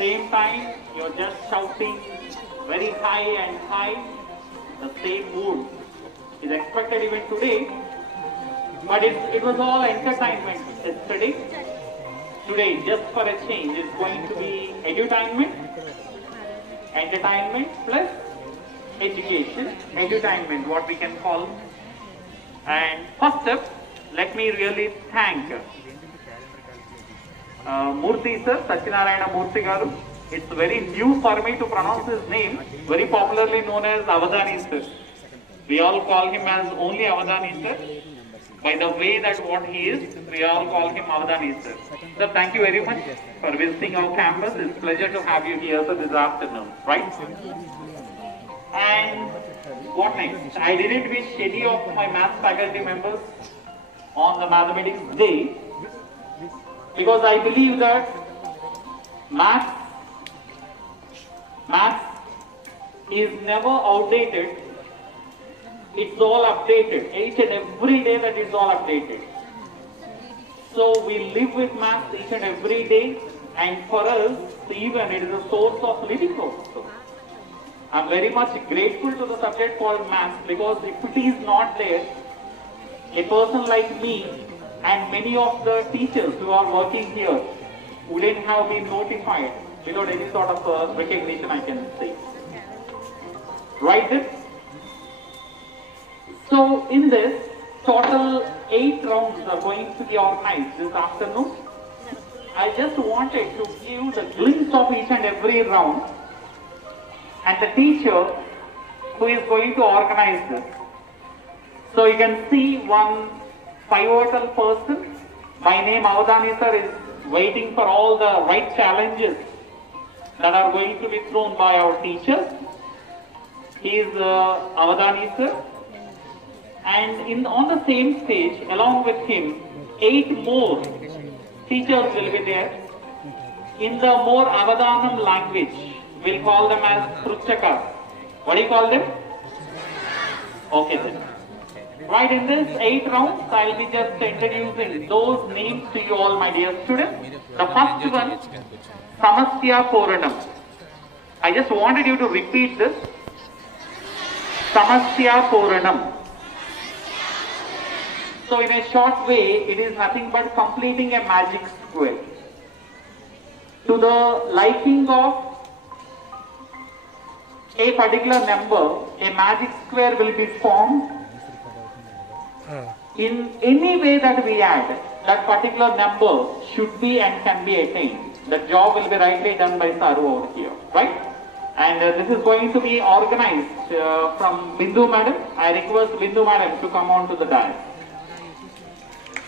same time you're just shouting very high and high. The same mood is expected even today, but it was all entertainment yesterday. Today, just for a change, it's going to be edutainment, entertainment plus education, edutainment, what we can call. And first up, let me really thank Murthy sir, Satyanarayana Murthy garu. It's very new for me to pronounce his name, very popularly known as Avadani sir. We all call him as only Avadani sir. By the way that what he is, we all call him Avadani sir. Sir, thank you very much for visiting our campus. It's a pleasure to have you here sir, this afternoon, right? And what next? I didn't wish any of my maths faculty members on the mathematics day because I believe that maths is never outdated. It's all updated. Each and every day that is all updated. So we live with maths each and every day, and for us even it is a source of living also. I'm very much grateful to the subject called maths because if it is not there, a person like me and many of the teachers who are working here wouldn't have been notified without any sort of recognition, I can say. Right this? So in this, total 8 rounds are going to be organized this afternoon. I just wanted to give the glimpse of each and every round and the teacher who is going to organize this. So you can see one pivotal person by name Avadani sir is waiting for all the right challenges that are going to be thrown by our teachers. He is Avadani sir. And on the same stage, along with him, 8 more teachers will be there in the more Avadanam language. We'll call them as Pruchaka. What do you call them? Okay then. Right, in this 8 rounds, I'll be just introducing those names to you all, my dear students. The first one, Samasya Puranam. I just wanted you to repeat this. Samasya Puranam. So in a short way, it is nothing but completing a magic square. To the liking of a particular number, a magic square will be formed. In any way that we add, that particular number should be and can be attained. The job will be rightly done by Saru over here, right? And this is going to be organized from Bindu Madam. I request Bindu Madam to come on to the dais.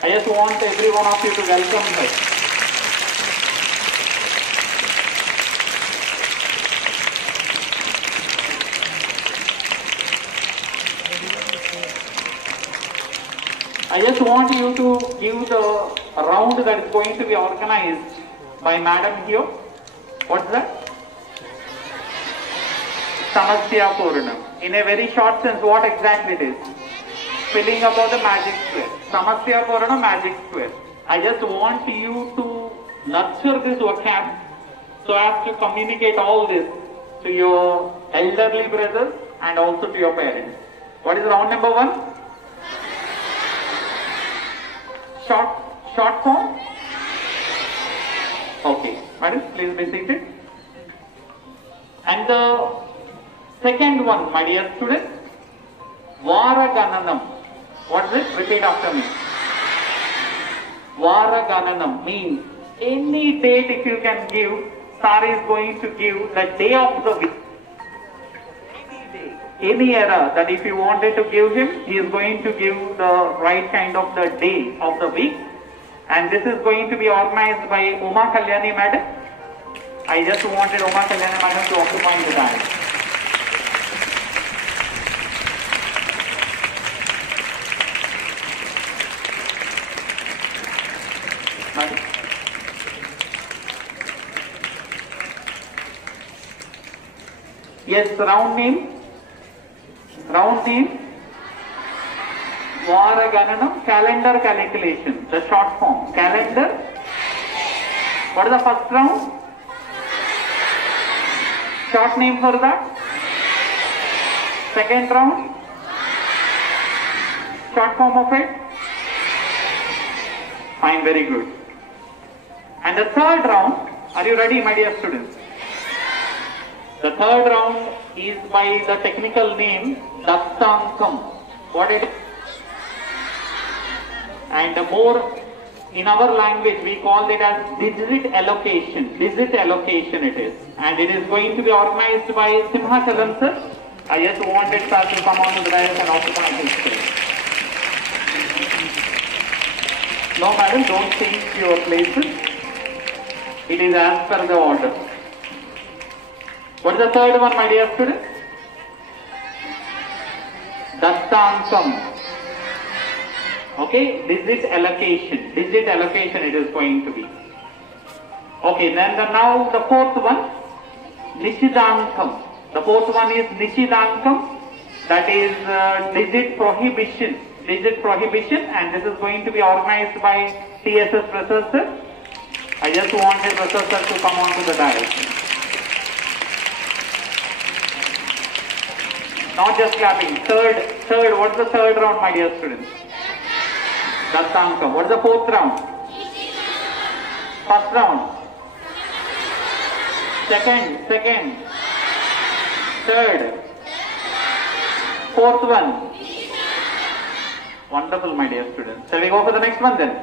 I just want every one of you to welcome her. I just want you to give the round that is going to be organized by Madam here. What's that? Samasya Puranam. In a very short sense, what exactly it is? Spelling about the magic square. Samasya Puranam, magic square. I just want you to nurture this vocab so as to communicate all this to your elderly brothers and also to your parents. What is round number 1? Short form? Okay. Madam, please be seated. And the second one, my dear students, Varagananam. What is it? Repeat after me. Varagananam means any date if you can give, Sar is going to give the day of the week. Any era that if you wanted to give him, he is going to give the right kind of the day of the week. And this is going to be organized by Uma Kalyani Madam. I just wanted Uma Kalyani Madam to occupy the dais. Madam. Yes, round name. Round name, Varagananam, calendar calculation, the short form. Calendar. What is the first round? Short name for that? Second round? Short form of it? Fine, very good. And the third round, are you ready, my dear students? The third round is by the technical name Dastankam. What it is? And more in our language we call it as digit allocation. Digit allocation it is. And it is going to be organized by Simhachalam sir. I just wanted sir to come on to the dais and occupy his space. No madam, don't change your places. It is as per the order. What is the third one, my dear students? Dastankam. Okay, digit allocation. Digit allocation it is going to be. Okay, then now the fourth one, Nishidankam. The fourth one is Nishidankam. That is digit prohibition. Digit prohibition, and this is going to be organized by TSS Professor. I just wanted Professor to come on to the dais. Not just clapping. Third, what's the third round, my dear students? Dastankam. What's the fourth round? First round. Second. Third. Fourth one. Wonderful, my dear students. Shall we go for the next one then?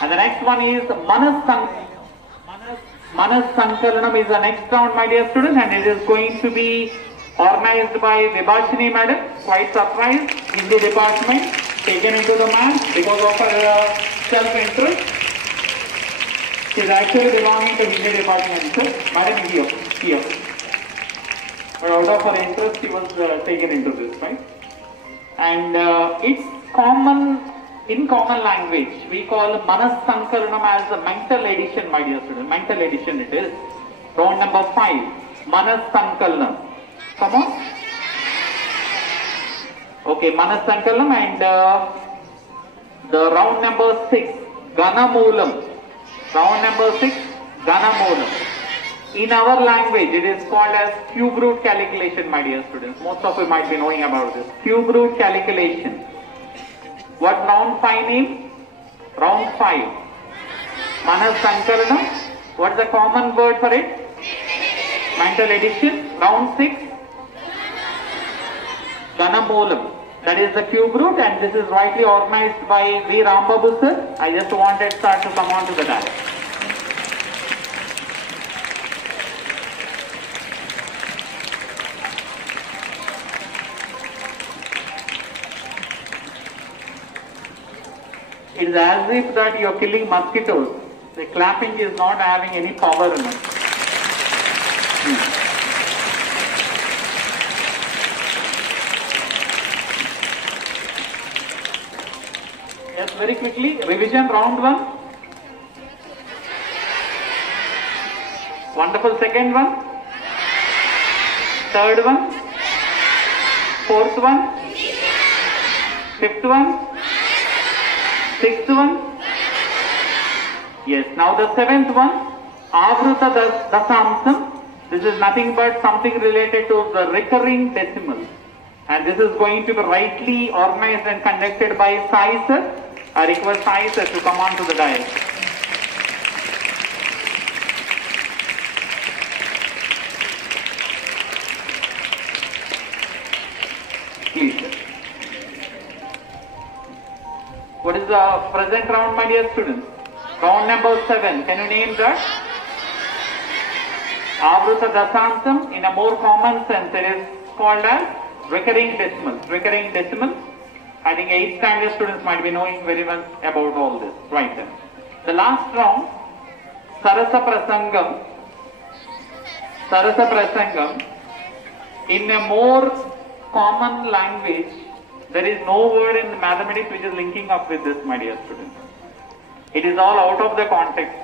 And the next one is Manas Sankalanam is the next round, my dear students, and it is going to be organized by Vibhashini madam. Quite surprised, Hindi department, taken into the math because of her self-interest. She is actually belonging to Hindi department, sir. Madam, here. But out of her interest, she was taken into this, right? And it's common, in common language, we call Manas Sankalanam as a mental edition, my dear students. Mental edition it is. Round number 5, Manas Sankalanam. Come on. Okay, Manas Sankalanam, and the round number 6, Ganamulam. Round number 6, Ganamulam. In our language, it is called as cube root calculation, my dear students. Most of you might be knowing about this. Cube root calculation. What round 5 name? Round 5. Manas Sankalanam. What's the common word for it? Mental addition. Round 6. Ganamulam. That is the cube root, and this is rightly organized by V. Rambabu sir. I just wanted sir to come on to the dais. It is as if that you are killing mosquitoes. The clapping is not having any power in it. Yes, very quickly, revision round 1. Wonderful, second one. Third one. Fourth one. Fifth one. Sixth one. Yes, now the seventh one. Avruta Dasamsam. This is nothing but something related to the recurring decimal. And this is going to be rightly organized and conducted by Sai sir. I request Sai sir to come on to the dais. Please, sir. What is the present round, my dear students? Round number 7. Can you name that? Avruta Dasamsam. In a more common sense, it is called as recurring decimals. Recurring decimals. I think 8th standard students might be knowing very well about all this. Right then. The last round, Sarasa Prasangam. Sarasa Prasangam. In a more common language, there is no word in mathematics which is linking up with this, my dear students. It is all out of the context.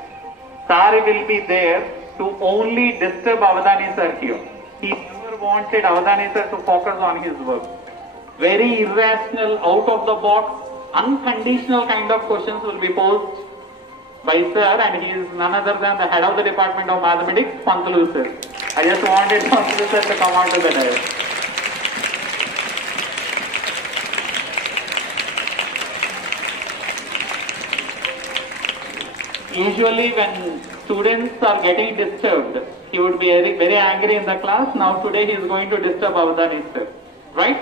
Sir will be there to only disturb Avadani sir here. He never wanted Avadani sir to focus on his work. Very irrational, out of the box, unconditional kind of questions will be posed by sir, and he is none other than the head of the Department of Mathematics, Pantulu sir. I just wanted Pantalu sir to come on to the dais. Usually when students are getting disturbed, he would be very, very angry in the class. Now today he is going to disturb Avadani sir. Right?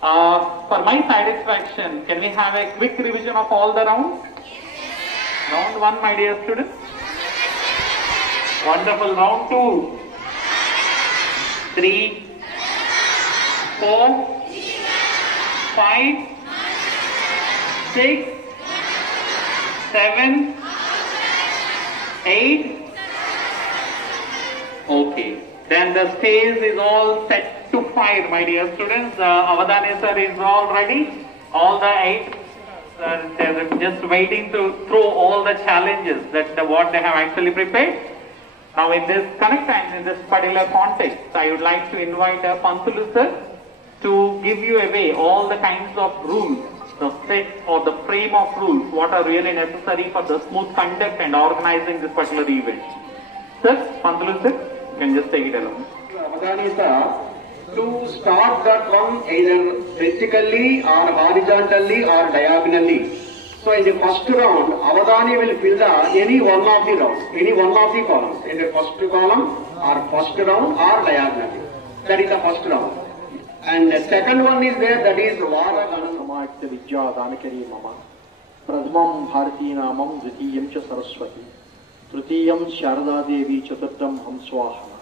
For my satisfaction, can we have a quick revision of all the rounds? Round 1, my dear students. Wonderful. Round 2. 3. 4. 5. 6. 7. 8. Okay. Then the stage is all set to fire, my dear students. Avadani sir is all ready. All the 8. They're just waiting to throw all the challenges that what they have actually prepared. Now in this correct time, in this particular context, I would like to invite Pantalu sir to give you away all the kinds of rules, the set or the frame of rules, what are really necessary for the smooth conduct and organizing this particular event. Sir, Pantalu sir, you can just take it along. Avadani sir, to start that one either vertically or horizontally or diagonally. So in the first round, Avadani will fill the any one of the rounds, any one of the columns, in the first column or first round or diagonally. That is the first round. And the second one is there, that is Vara Samakta Vidya Danakari Mama Pradhamam Bharati Namam Dvitiyam Cha Saraswati Trutiyam Sharada Devi Chaturtham Hamswahana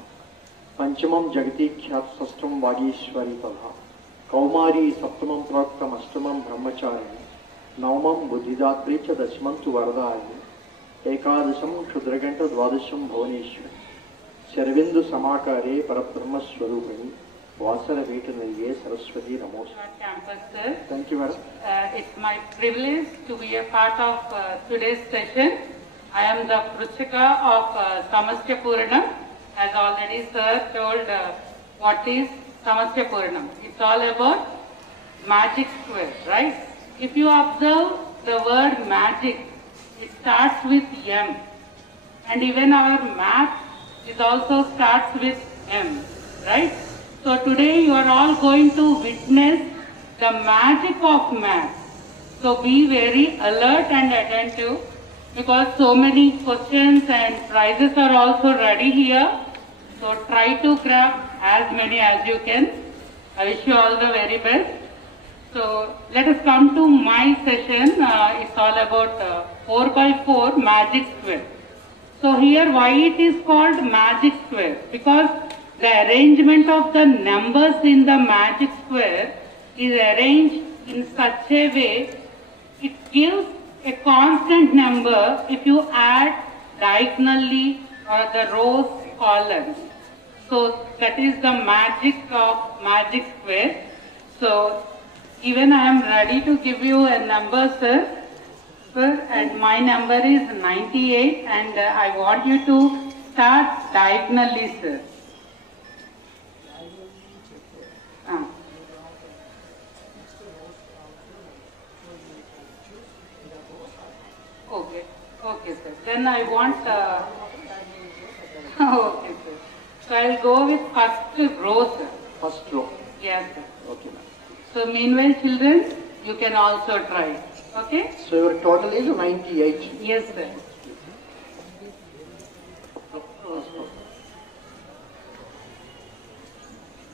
Panchamam Jagati Khyat Sastram Vagishwari Talha Kaumari Saptamam Praktam Astamam Brahmachari Naumam Buddhidatri Cha Dashmantu Varadaya Ekadasham Kshudraganta Dvadasham Bhavaneshwar Sarvindu Samakare Parabrahma Swarupani Vasara Vetanariye Saraswati Namos. Campus, sir. Thank you, madam. It's my privilege to be a part of today's session. I am the Pruchika of Samastya Puranam. As already sir told what is Samastya Puranam. It's all about magic square, right? If you observe the word magic, it starts with M. And even our math is also starts with M, right? So today you are all going to witness the magic of math. So be very alert and attentive because so many questions and prizes are also ready here. So try to grab as many as you can. I wish you all the very best. So let us come to my session. It's all about 4x4 magic square. So here why it is called magic square? Because the arrangement of the numbers in the magic square is arranged in such a way it gives a constant number if you add diagonally or the rows columns. So that is the magic of magic square. So even I am ready to give you a number, sir. And my number is 98 and I want you to start diagonally, sir. Okay, sir. Then I want, okay, sir. So I'll go with first row, sir. First row. Yes, sir. Okay, ma'am. So meanwhile, children, you can also try. Okay? So your total is 98. Yes, sir.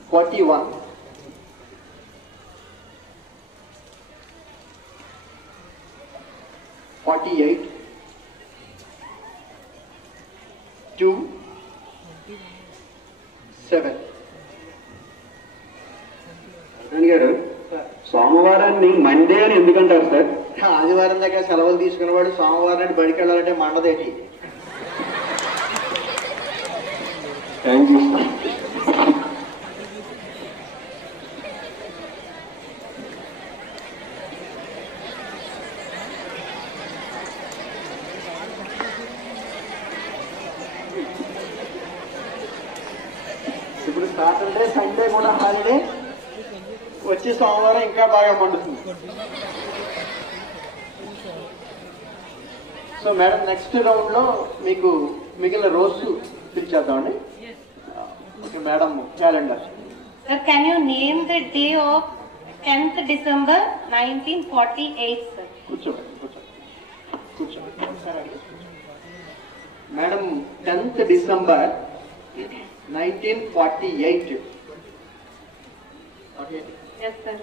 41. 48. 2. 7. గారు సోమవారాన్ని Monday అని ఎందుకంటారు sir? ఆదివారం దగ్గర సెలవులు తీసుకునేవాడు సోమవారం బడికి వెళ్ళాలంటే మండదేటి. Thank you. ఇప్పుడు సాటర్డే సండే కూడా హాలిడే, వచ్చి సోమవారం ఇంకా బాగా మండుతుంది. సో మేడం నెక్స్ట్ రౌండ్ లో మీకు మిగిలిన రోజు పిలిచేద్దామండి. Okay, madam, calendar. Sir, can you name the day of 10th December 1948, sir? కూర్చోండి. Madam 10th December 1948. Okay. Yes, sir.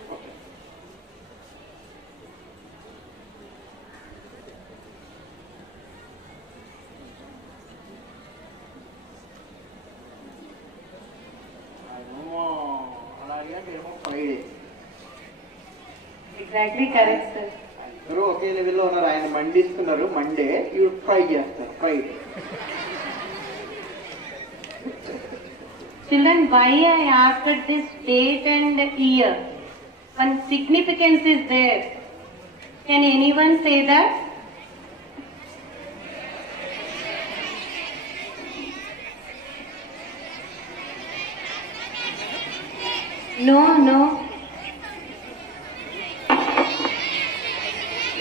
అలాగే ఫ్రైడే. Exactly correct, sir. అందరూ ఒకే లెవెల్లో ఉన్నారు. ఆయన మండిస్తున్నారు మండే, ఇవి ఫ్రై చేస్తారు Friday. Children, why I asked this date and year? One significance is there. Can anyone say that? No, no.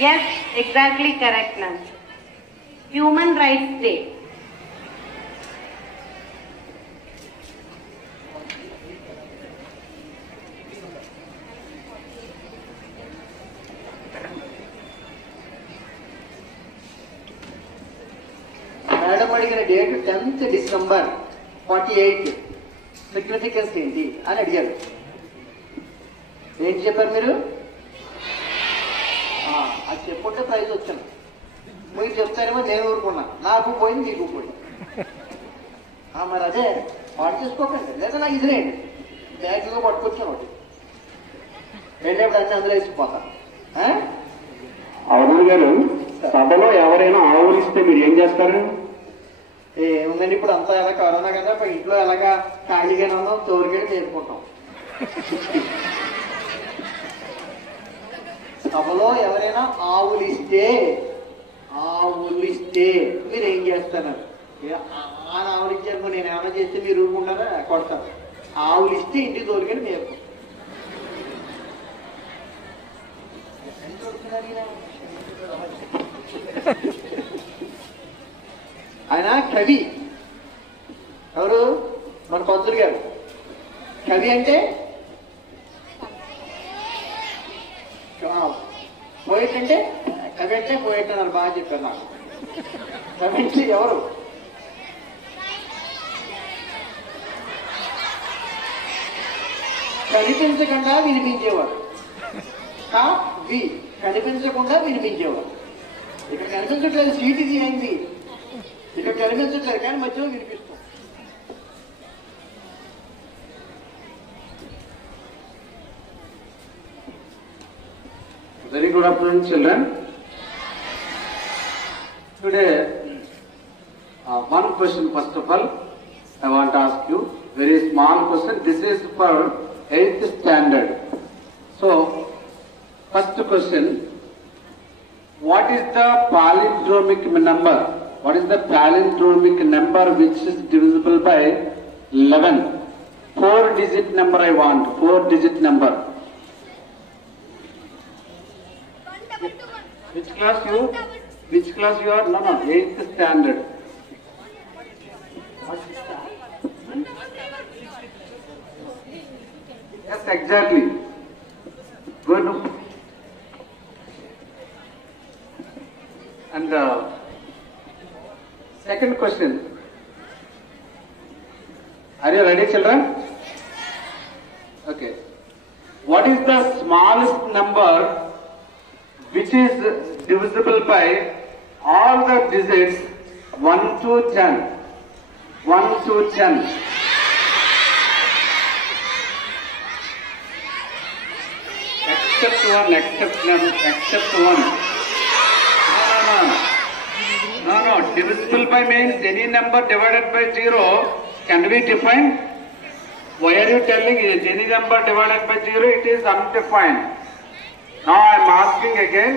Yes, exactly correct, ma'am. Human Rights Day. Madam అడిగిన date 10th December 48. Significance ఏంటి అని అడిగారు. ఏంటి చెప్పారు మీరు? అది చెప్పుంటే praise వచ్చాను. మీరు చెప్తారేమో నేను ఊరుకున్నా, నాకు పోయింది మీకు పోయింది. మరి అదే పాటు చేసుకోకండి, లేదా నాకు ఇదిలేండి. బ్యాగ్లో పట్టుకొచ్చాను ఒకటి, వెళ్ళేప్పుడు అన్ని అందులో వేసిపోతాను. అరుణ్ గారు, సభలో ఎవరైనా ఆవులు ఇస్తే మీరు ఏం చేస్తారు? ఏముందండి, ఇప్పుడు అంతా ఎలా కరోనా కదా, ఇంట్లో ఎలాగా ఖాళీగానే ఉన్నాం, తోరుగడి చేసుకుంటాం. సభలో ఎవరైనా ఆవులు ఇస్తే మీరు ఏం చేస్తున్నారు? ఆవులు ఇచ్చారు, నేను ఏమైనా చేస్తే మీరు ఊరుకుంటారా? కొడతారు. ఆవులు ఇస్తే ఇంటికి తోలుగడి మేపు. ఆయన కవి. ఎవరు? మన పంతులు గారు. కవి అంటే పోయిట్ అంటే కవి అంటే పోయిట్ అన్నారు. బాగా చెప్పారు నాకు. కవి అంటే ఎవరు? కనిపించకుండా వినిపించేవాడు. కవి కనిపించకుండా వినిపించేవాడు. ఇక్కడ కనిపించట్లేదు, సీట్ ఇది అయింది. ఇక్కడ కనిపించట్లేదు కానీ మధ్యలో వినిపిస్తాం. Very good afternoon, children. Today, one question first of all, I want to ask you. Very small question. This is for 8th standard. So, first question, what is the palindromic number? What is the palindromic number which is divisible by 11? 4-digit number I want, 4-digit number. Which class you? Which class you are? No, 8th standard. Yes, exactly. Good. And second question. Are you ready, children? Okay. What is the smallest number which is divisible by all the digits 1 to 10? 1 to 10. Except one. No. Divisible by means any number divided by 0 can be defined. Why are you telling it? Any number divided by 0, it is undefined. Now I am asking again,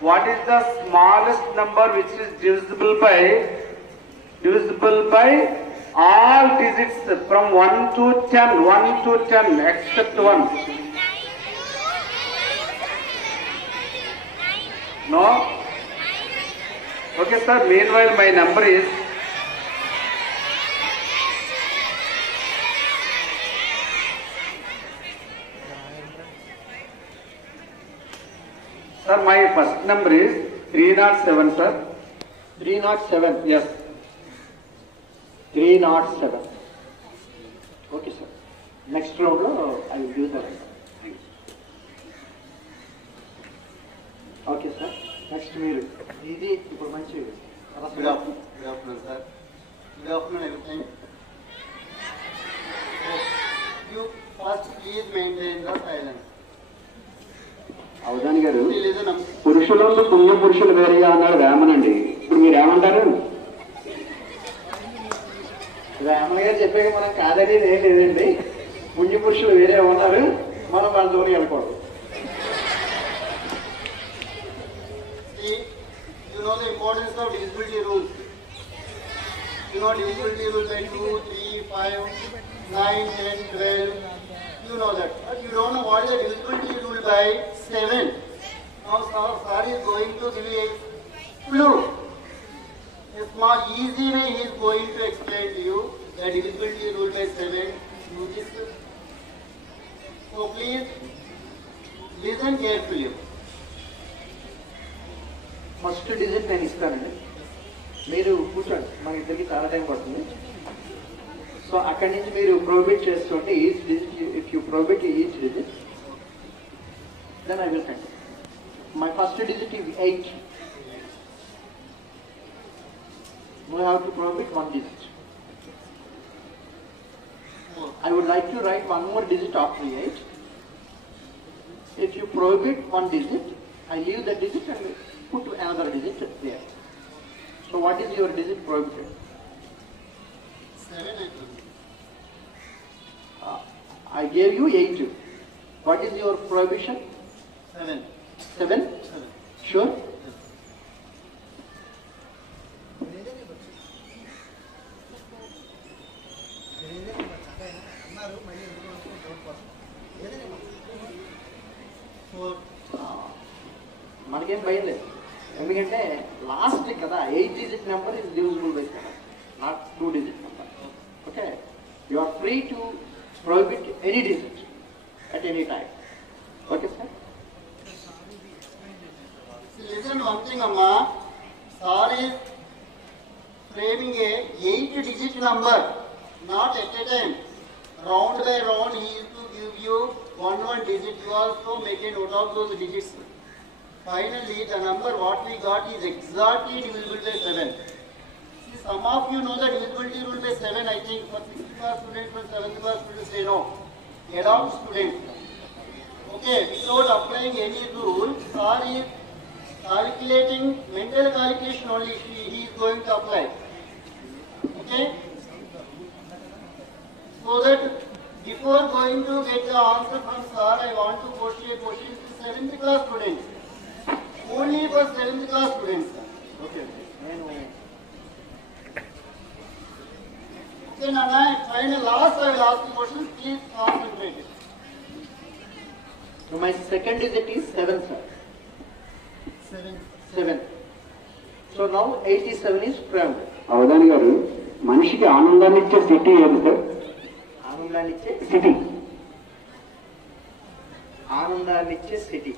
what is the smallest number which is divisible by all digits from 1 to 10, 1 to 10 except 1? No? Okay, sir. Meanwhile, my number is Sir, my first number is 307, sir. 307. Yes. 307. Okay, sir. Next round, I will do that. Okay, sir. Next మీరు ఇది ఇప్పుడు మంచి Good afternoon, sir. Good afternoon, everything. You first please maintain the silence. Avadhani గారు, Please listen up. పురుషులందు పుణ్య పురుషులు వేరేగా అన్నాడు వేమనండి. ఇప్పుడు మీరు ఏమంటారు? రామయ్య గారు చెప్పాక మనం కాదనేది ఏం లేదండి. పుణ్య పురుషులు వేరే ఉన్నారు, మనం వాళ్ళ జోలికి వెళ్ళకూడదు. See, you know the importance of divisibility rules. You know divisibility rule by 2, 3, 5, 9, 10, 12. You know that. But you don't know what is the divisibility rule by 7. Now, sir is going to give you a clue. A small easy way he is going to explain to you the divisibility rule by 7. Use this. So please listen carefully. First digit నేను ఇస్తానండి, మీరు కూర్చోండి, మన ఇద్దరికి చాలా time పడుతుంది. So అక్కడి నుంచి మీరు ప్రోబిట్ చేస్తుంటే each digit, if you probit each digit, then I will continue. My first digit is 8. You have to probit one digit. I would like to write one more digit after 8. If you probit one digit, I leave the digit and put another digit there. So what is your digit prohibited? 7 I think. I gave you 8. What is your prohibition? 7. 7? 7. Sure? మనకేం భయం లేదు, ఎందుకంటే last కదా 8 digit number is divisible by 7, not 2 digit number. Okay, you are free to prohibit any digit at any time. Okay, sir? Listen one thing, Amma. Sir is framing a 8-digit number, not at a time. Round by round, he is to give you one digit. You also make a note of those digits. Finally, the number what we got is exactly divisible by 7. See, some of you know the divisibility rule by 7, I think. For 6th class students, for 7th class students, they know. Adopt students. Okay, without applying any rule, sir is calculating, mental calculation only he is going to apply. Okay? So that before going to get the answer from sir, I want to pose a question to 7th class students. Only for 7th class students. Okay. Okay, Nana, final last I will ask you questions. Please concentrate. So my second digit is 7, sir. 7. So now 87 is framed. Avadhani గారు, మనిషికి ఆనందాన్ని ఇచ్చే city ఏది sir? ఆనందాన్ని ఇచ్చే city. ఆనందాన్ని ఇచ్చే city.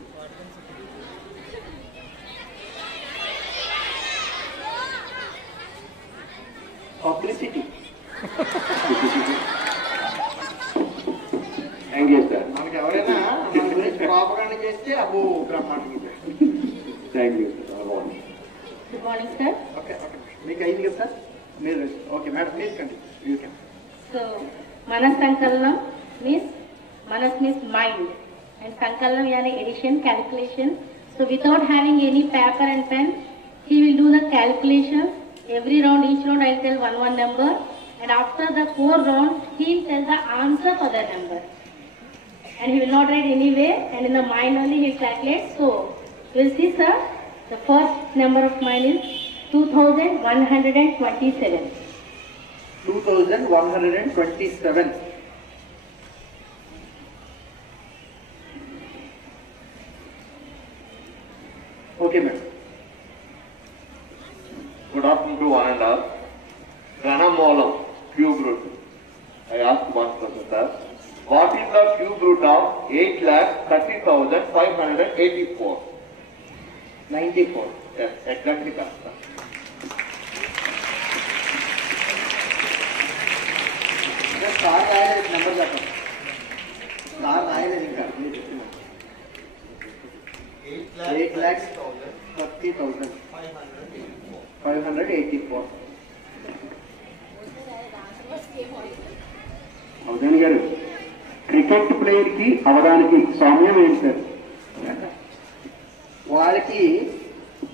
Publicity. Thank you sir. మనకి ఎవరైనా మన గురించి ప్రాపగాండ చేస్తే అబ్బో బ్రహ్మాండంగా. Thank you sir. బాగుంది. Good morning, sir. ఓకే, మీకు అయింది కదా సార్? మీరు okay madam, please continue. You can. So, Manas Sankalanam means, Manas means mind, and Sankalanam yani addition, calculation. So, without having any paper and pen, he will do the calculations. Every round, each round I will tell one number, and after the 4 rounds, he will tell the answer for that number. And he will not write anywhere, and in the mind only he will calculate. So, you will see, sir, the first number of mine is 2127. 2127. Okay, madam. Good afternoon to one and all. Ranamolam, cube root. I asked one question, sir. What is the cube root of 8,30,584? 94. Yes, exactly correct, sir. Sir రాయలేదు number చెప్పండి. Sir రాయలేదు ఇంకా 8,30,584. అవధాని గారు, cricket player కి అవడానికి సామ్యం ఏంటి sir? వాళ్ళకి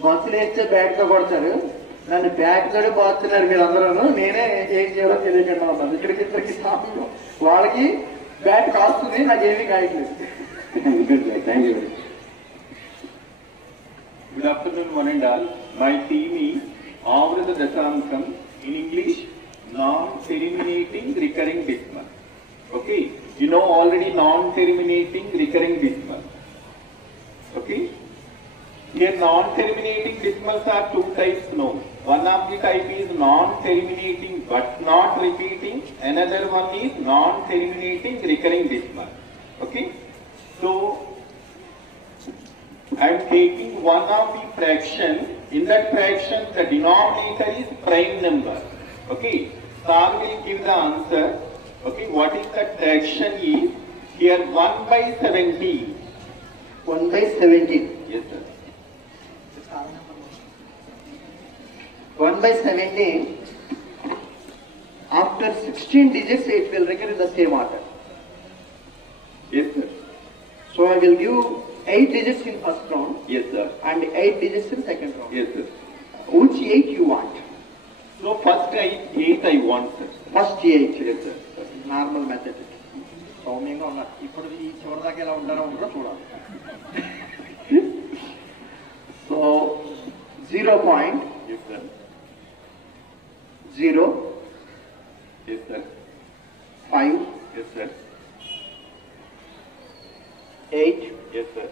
బస్సులు వేస్తే బ్యాట్ తో కొడతారు, నన్ను బ్యాట్ తోటి పోతున్నారు మీరు అందరూ. నేనే ఏం చేయాలో తెలియకుండా ఉన్నాను. ఇద్దరికి సామ్యం. వాళ్ళకి బ్యాట్ కాస్తుంది, నాకేమీ కాయట్లేదు. Thank you. Good afternoon, one and all. My team is Avrada Dasamkam, in English, non-terminating recurring decimal. Okay, you know already non-terminating recurring decimal. Okay, here non-terminating decimals are two types known. One of the type is non-terminating but not repeating. Another one is non-terminating recurring decimal. Okay, so I am taking one of the fraction. In that fraction, the denominator is prime number. Okay, Sir will give the answer. Okay, what is that fraction is? Here 1/17. 1/17. Yes, sir. 1/17. After 16 digits, it will recur in the same order. Yes, sir. So I will give 8 digits in first round Yes, sir. and 8 digits in second round. Yes, sir. Which 8 you want? So first 8 I want, sir. First 8. Yes, sir. Normal method. సౌమ్యంగా ఉన్నారు. ఇప్పుడు ఈ చివరి దాకా ఎలా ఉంటారో ఉండరో చూడాలి. So 0.0 Yes, sir. 5 Yes, sir. Yes, sir. 8 Yes, sir.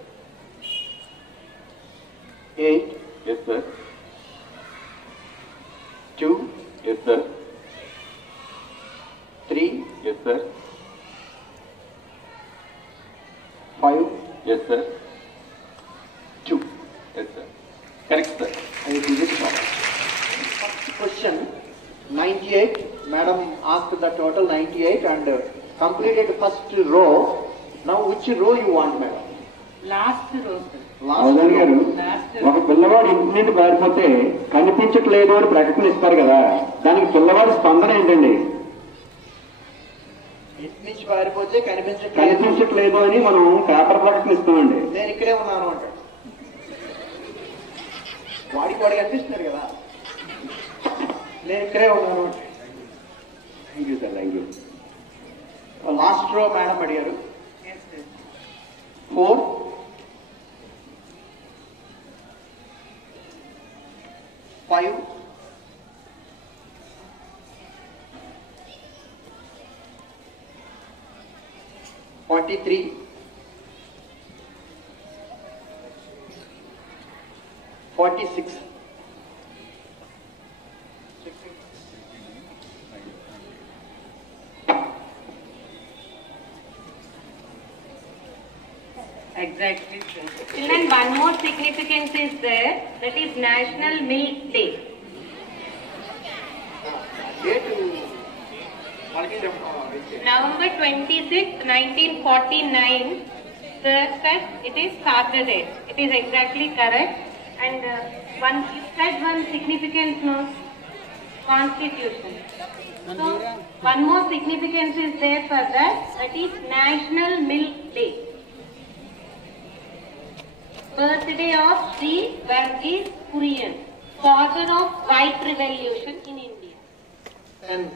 8 Yes, sir. 2 Yes, sir. 3 Yes, sir. 5 Yes, sir. 2. Yes, sir. Correct, sir. 8 digits. First question 98. Madam asked the total 98 and completed first row. Now which row you want, madam? Last row, sir. Avadhani గారు, Last ఒక పిల్లవాడు ఇంటి నుండి పారిపోతే కనిపించట్లేదు అని ప్రకటన ఇస్తారు కదా, దానికి పిల్లవాడి స్పందన ఏంటండి? ఇంటి నుంచి పారిపోతే కనిపించట్లేదు అని మనం పేపర్ ప్రకటన ఇస్తామండి. నేను ఇక్కడే ఉన్నాను అంటాడు. వాడికి కనిపిస్తున్నారు కదా, నేను ఇక్కడే ఉన్నాను అంటే. Thank you sir, thank you. Last రో మేడం అడిగారు. Yes, sir. 4 5 43 46 Exactly, sir. Children, one more significance is there, that is National Milk Day. Date వాళ్ళకి November 26, 1949, sir said it is Saturday. It is exactly correct. And one said one significance, no? Constitution. So, one more significance is there for that, that is National Milk Day. Birthday of Sri Varghese Kurian, father of White Revolution in India. And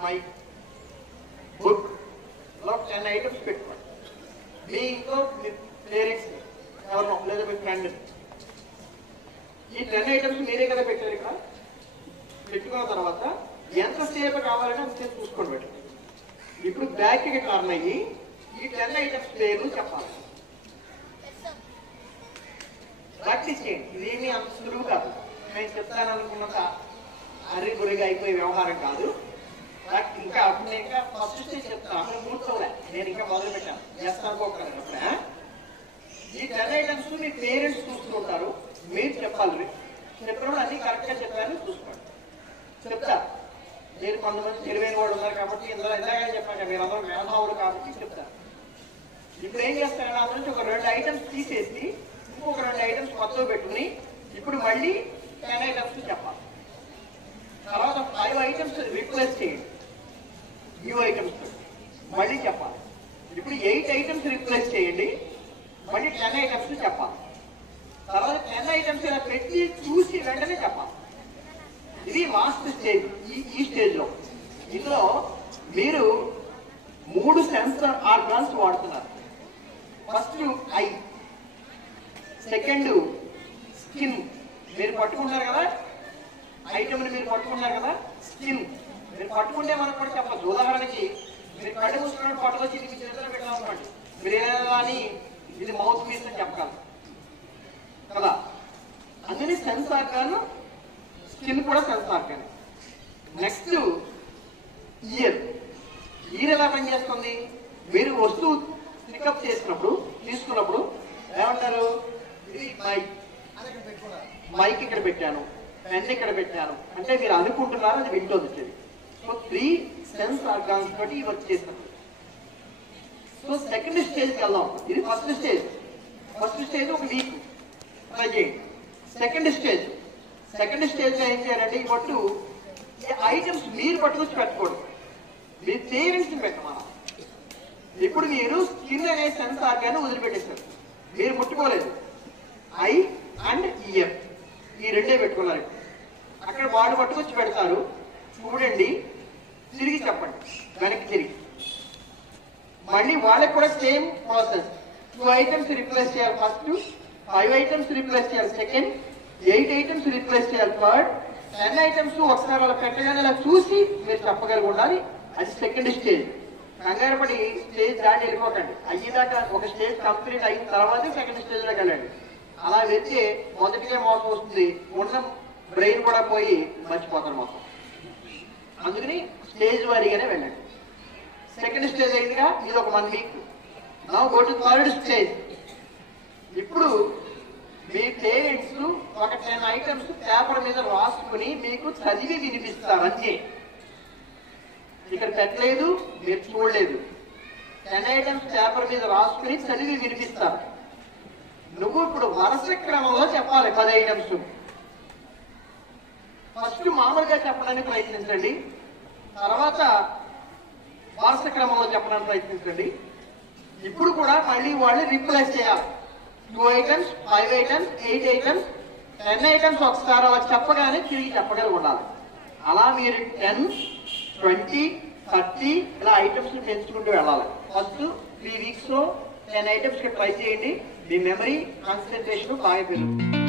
my book లో 10 items పెట్టుకోండి. మీ ఇంట్లో మీ parents ఎవరినో లేదా మీ friend, ఈ 10 items మీరే కదా పెట్టారు ఇక్కడ. పెట్టుకున్న తర్వాత ఎంతసేపు కావాలంటే అంతసేపు చూసుకొని పెట్టండి. ఇప్పుడు బ్యాక్ కి టర్న్ అయ్యి ఈ 10 items పేర్లు చెప్పాలి. ప్రాక్టీస్ చేయండి. ఇదేమీ అంత సులువు కాదు. నేను చెప్తాను అనుకున్నంత అరిగురిగా అయిపోయే వ్యవహారం కాదు. ఇంకా నేను ఇంకా ఫస్ట్ స్టేజ్ చెప్తాను. అసలు కూర్చోలే, నేను ఇంకా మొదలు పెట్టాను. చేస్తాను అనుకోకండి. అప్పుడే ఈ 10 ఐటమ్స్ మీ పేరెంట్స్ చూస్తూ ఉంటారు, మీరు చెప్పాలి. చెప్పినప్పుడు అన్ని కరెక్ట్ గా చెప్పాలని చూసుకోండి. చెప్తా మీరు కొంతమంది తెలివైన వాడు ఉన్నారు కాబట్టి ఇందులో ఎంతగా చెప్పాక మీరు అందరూ మేధావులు కాబట్టి చెప్తారు. ఇప్పుడు ఏం చేస్తారని అందులో నుంచి ఒక 2 ఐటమ్స్ తీసేసి ఇంకొక 2 ఐటమ్స్ కొత్తగా పెట్టుకుని ఇప్పుడు మళ్ళీ 10 ఐటమ్స్ చెప్పాలి. తర్వాత 5 ఐటమ్స్ రిప్లేస్ చేయండి, న్యూ ఐటమ్స్ మళ్ళీ చెప్పాలి. ఇప్పుడు 8 ఐటమ్స్ రిప్లేస్ చేయండి, మళ్ళీ 10 ఐటమ్స్ చెప్పాలి. తర్వాత 10 ఐటమ్స్ ఇలా పెట్టి చూసి వెంటనే చెప్పాలి. ఇది లాస్ట్ స్టేజ్. ఈ స్టేజ్ లో ఇందులో మీరు 3 సెన్సర్ ఆర్గాన్స్ వాడుతున్నారు. First I, second skin. మీరు పట్టుకుంటారు కదా ఐటమ్ ని, మీరు పట్టుకుంటారు కదా స్కిన్. మీరు పట్టుకుంటే మనకు కూడా చెప్పచ్చు. ఉదాహరణకి మీరు కళ్ళు మూసుకున్నట్టు పట్టుకొచ్చి ఇది మీ చేతిలో పెట్టాలనుకోండి, మీరు ఏదైనా అని ఇది మౌత్ పీస్ అని చెప్పగలరు కదా. అందుకని సెన్స్ ఆర్గాన్, స్కిన్ కూడా sense organ. Next year. Year ఎలా పనిచేస్తుంది? మీరు వస్తువు పికప్ చేసినప్పుడు, తీసుకున్నప్పుడు ఏమంటారు? ఇది మైక్, మైక్ ఇక్కడ పెట్టాను, పెన్ ఇక్కడ పెట్టాను అంటే మీరు అనుకుంటున్నారు, అది వింటోంది వచ్చేది. సో 3 సెన్స్ ఆర్గాన్స్ తోటి వర్క్ చేసినప్పుడు. సో సెకండ్ స్టేజ్కి వెళ్దాం. ఇది ఫస్ట్ స్టేజ్. ఫస్ట్ స్టేజ్ ఒక వీక్ ట్రై చేయండి. సెకండ్ స్టేజ్ ఏం చేయాలంటే ఈ పట్టు ఐటమ్స్ మీరు పట్టుకొచ్చి పెట్టుకోండి, మీ పేరెంట్స్ పెట్టమా. ఇప్పుడు మీరు స్కిన్ అనే సెన్స్ ఆర్గాన్ వదిలిపెట్టేశారు, మీరు ముట్టుకోలేదు. ఐ అండ్ ఇయర్ ఈ 2 పెట్టుకున్నారు. అక్కడ వాళ్ళు పట్టుకొచ్చి పెడతారు, చూడండి, తిరిగి చెప్పండి, వెనక్కి తిరిగి. మళ్ళీ వాళ్ళకి కూడా సేమ్ ప్రాసెస్. 2 ఐటమ్స్ రిప్లేస్ చేయాలి ఫస్ట్, 5 ఐటమ్స్ రిప్లేస్ చేయాలి సెకండ్, 8 ఐటమ్స్ రిప్లేస్ చేయాలి థర్డ్, 10 ఐటమ్స్ ఒకసారి వాళ్ళ పెట్టగానే ఇలా చూసి మీరు చెప్పగలిగి ఉండాలి. అది సెకండ్ స్టేజ్. కంగారు పడి స్టేజ్ దాటి వెళ్ళిపోకండి. అయ్యేదాకా ఒక స్టేజ్ కంప్లీట్ అయిన తర్వాత సెకండ్ స్టేజ్ లోకి వెళ్ళండి. అలా వెళ్తే మొదటిగా మోసం వస్తుంది, ఉన్న బ్రెయిన్ కూడా పోయి మర్చిపోతారు మొత్తం. అందుకని స్టేజ్ వారీగానే వెళ్ళండి. సెకండ్ స్టేజ్ అయిందిగా, ఇది ఒక 1 week. Now go to third stage. ఇప్పుడు మీ పేరెంట్స్ ఒక 10 ఐటమ్స్ పేపర్ మీద రాసుకుని మీకు చదివి వినిపిస్తారు అంతే. ఇక్కడ పెట్టలేదు, మీరు చూడలేదు. 10 ఐటమ్స్ పేపర్ మీద రాసుకుని చదివి వినిపిస్తారు. నువ్వు ఇప్పుడు వరుస క్రమంలో చెప్పాలి 10 ఐటమ్స్. ఫస్ట్ మామూలుగా చెప్పడానికి ప్రయత్నించండి, తర్వాత వరుస క్రమంలో చెప్పడానికి ప్రయత్నించండి. ఇప్పుడు కూడా మళ్ళీ వాళ్ళు రిప్లేస్ చేయాలి. 2 ఐటమ్స్, 5 ఐటమ్స్, 8 ఐటమ్స్, 10 ఐటమ్స్ ఒకసారి అలా చెప్పగానే తిరిగి చెప్పగలిగి ఉండాలి. అలా మీరు 10, 20, 30 ఇలా ఐటమ్స్ పెంచుకుంటూ వెళ్ళాలి. ఫస్ట్ 3 వీక్స్ లో 10 ఐటమ్స్ ట్రై చేయండి. మీ మెమరీ, కాన్సన్ట్రేషన్ బాగా పెరుగుతుంది.